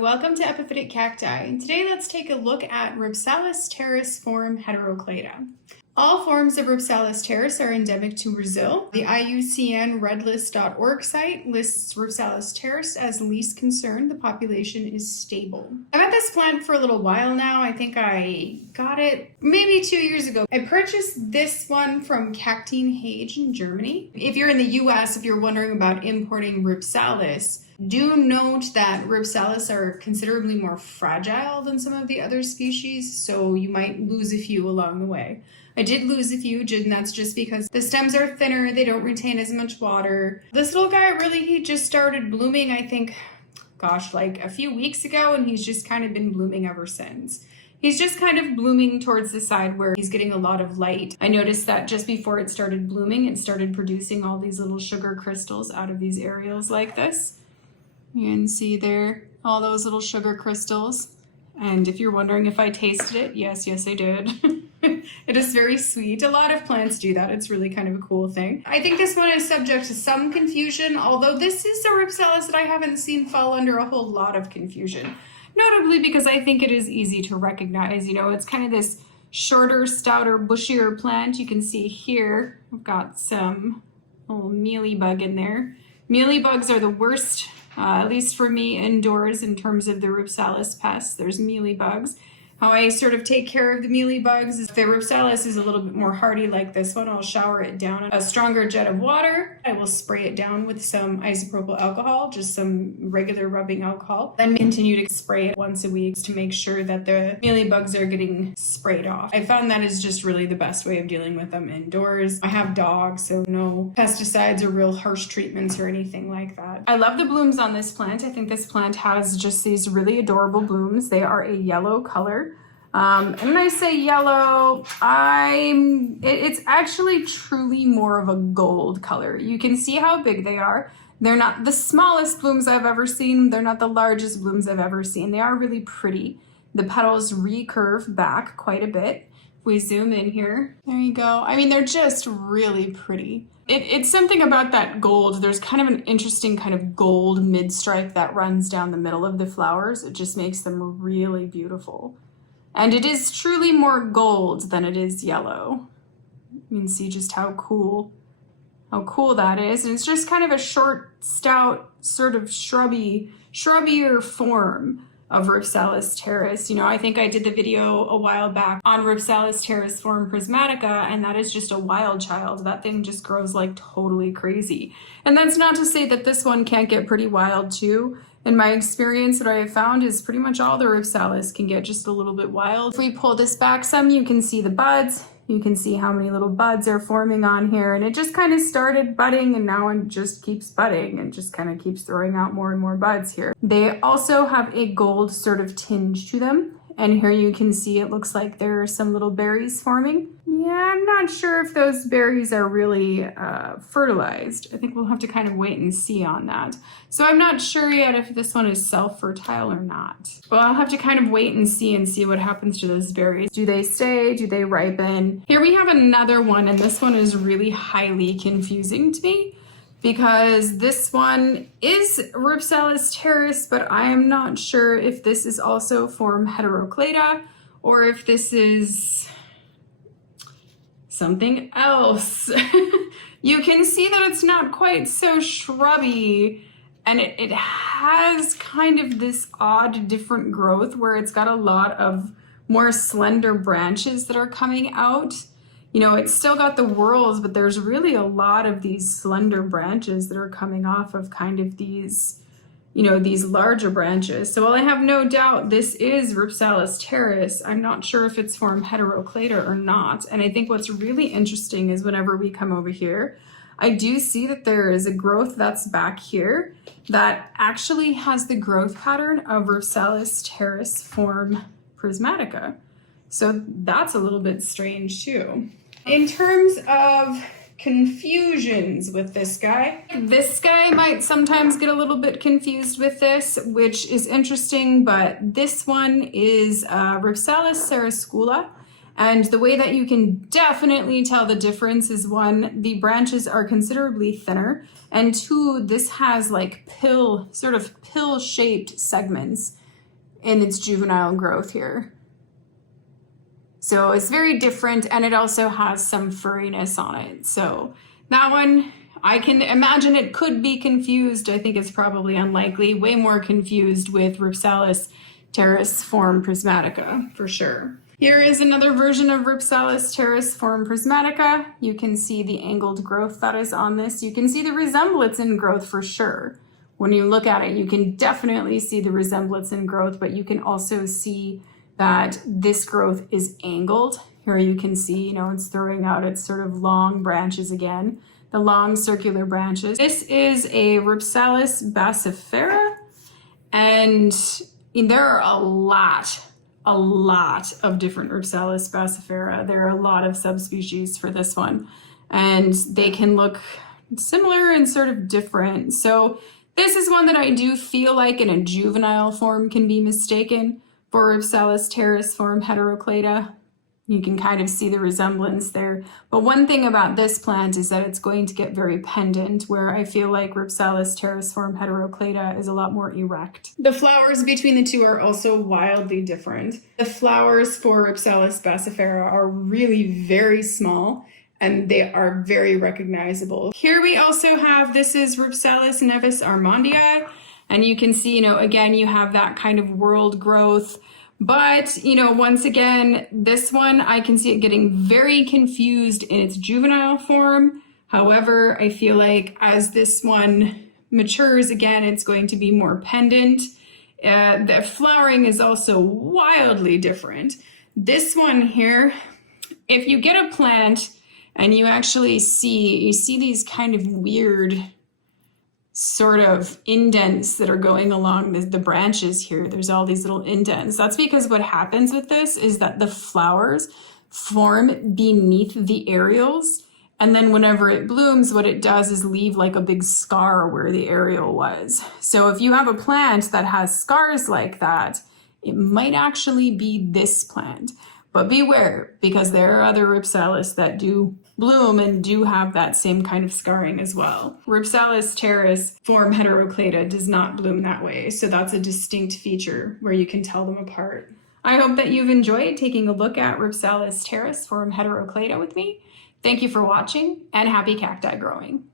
and welcome to Epiphytic Cacti. Today let's take a look at Rhipsalis teres form Heteroclada. All forms of Rhipsalis teres are endemic to Brazil. The IUCN redlist.org site lists Rhipsalis teres as least concern. The population is stable. I've had this plant for a little while now. I think I got it maybe 2 years ago. I purchased this one from Cacti in Germany. If you're in the US, if you're wondering about importing Rhipsalis, do note that Rhipsalis are considerably more fragile than some of the other species, so you might lose a few along the way. I did lose a few, and that's just because the stems are thinner, they don't retain as much water. This little guy he just started blooming, I think, like a few weeks ago, and he's just kind of been blooming ever since. He's just kind of blooming towards the side where he's getting a lot of light. I noticed that just before it started blooming, it started producing all these little sugar crystals out of these areoles like this. You can see there, all those little sugar crystals. And if you're wondering if I tasted it, yes, I did. It is very sweet. A lot of plants do that. It's really kind of a cool thing. I think this one is subject to some confusion, although this is a Rhipsalis that I haven't seen fall under a whole lot of confusion. Notably because I think it is easy to recognize. You know, it's kind of this shorter, stouter, bushier plant. You can see here, I've got some little mealybug in there. Mealybugs are the worst, at least for me, indoors in terms of the Rhipsalis pests. There's mealybugs. How I sort of take care of the mealybugs is if the Rhipsalis is a little bit more hardy like this one, I'll shower it down in a stronger jet of water. I will spray it down with some isopropyl alcohol, just some regular rubbing alcohol, then continue to spray it once a week to make sure that the mealybugs are getting sprayed off. I found that is just really the best way of dealing with them indoors. I have dogs, so no pesticides or real harsh treatments or anything like that. I love the blooms on this plant. I think this plant has just these really adorable blooms. They are a yellow color. And when I say yellow, it's actually truly more of a gold color. You can see how big they are. They're not the smallest blooms I've ever seen. They're not the largest blooms I've ever seen. They are really pretty. The petals recurve back quite a bit. If we zoom in here, there you go. I mean, they're just really pretty. It's something about that gold. There's kind of an interesting kind of gold mid-stripe that runs down the middle of the flowers. It just makes them really beautiful. And it is truly more gold than it is yellow. You can see just how cool that is. And it's just kind of a short, stout, sort of shrubbier form of Rhipsalis teres. You know, I think I did the video a while back on Rhipsalis teres form prismatica, and that is just a wild child. That thing just grows like totally crazy. And that's not to say that this one can't get pretty wild too. In my experience, what I have found is pretty much all the Rhipsalis can get just a little bit wild. If we pull this back some, you can see the buds. You can see how many little buds are forming on here. And it just kind of started budding, and now it just keeps budding and just kind of keeps throwing out more and more buds here. They also have a gold sort of tinge to them. And here you can see it looks like there are some little berries forming. Yeah, I'm not sure if those berries are really fertilized. I think we'll have to kind of wait and see on that. So I'm not sure yet if this one is self-fertile or not. Well, I'll have to kind of wait and see what happens to those berries. Do they stay? Do they ripen? Here we have another one, and this one is really highly confusing to me, because this one is Rhipsalis teres, but I am not sure if this is also form Heteroclada or if this is something else. You can see that it's not quite so shrubby, and it has kind of this odd different growth where it's got a lot of more slender branches that are coming out. You know, it's still got the whorls, but there's really a lot of these slender branches that are coming off of kind of these, you know, these larger branches. So while I have no doubt this is Rhipsalis teres, I'm not sure if it's form Heteroclada or not. And I think what's really interesting is whenever we come over here, I do see that there is a growth that's back here that actually has the growth pattern of Rhipsalis teres form prismatica. So that's a little bit strange too. In terms of confusions with this guy might sometimes get a little bit confused with this, which is interesting, but this one is Rhipsalis cerescula. And the way that you can definitely tell the difference is, one, the branches are considerably thinner, and two, this has like pill-shaped segments in its juvenile growth here. So it's very different, and it also has some furriness on it. So that one, I can imagine it could be confused. I think it's probably unlikely. Way more confused with Rhipsalis terriciform prismatica, for sure. Here is another version of Rhipsalis terriciform prismatica. You can see the angled growth that is on this. You can see the resemblance in growth for sure. When you look at it, you can definitely see the resemblance in growth, but you can also see that this growth is angled. Here you can see, you know, it's throwing out its sort of long branches again, the long circular branches. This is a Rhipsalis baccifera, and there are a lot of different Rhipsalis baccifera. There are a lot of subspecies for this one, and they can look similar and sort of different. So this is one that I do feel like in a juvenile form can be mistaken for Rhipsalis terriciform heteroclada. You can kind of see the resemblance there. But one thing about this plant is that it's going to get very pendant, where I feel like Rhipsalis terriciform heteroclada is a lot more erect. The flowers between the two are also wildly different. The flowers for Rhipsalis baccifera are really very small, and they are very recognizable. Here we also have, this is Rhipsalis neves-armondii, and you can see, you know, again, you have that kind of whorled growth. But, you know, once again, this one, I can see it getting very confused in its juvenile form. However, I feel like as this one matures, again, it's going to be more pendant. The flowering is also wildly different. This one here, if you get a plant and you actually see these kind of weird sort of indents that are going along the branches here. There's all these little indents. That's because what happens with this is that the flowers form beneath the areoles, and then whenever it blooms, what it does is leave like a big scar where the areole was. So if you have a plant that has scars like that, it might actually be this plant. But beware, because there are other Rhipsalis that do bloom and do have that same kind of scarring as well. Rhipsalis terriciform heteroclada does not bloom that way, so that's a distinct feature where you can tell them apart. I hope that you've enjoyed taking a look at Rhipsalis terriciform heteroclada with me. Thank you for watching, and happy cacti growing.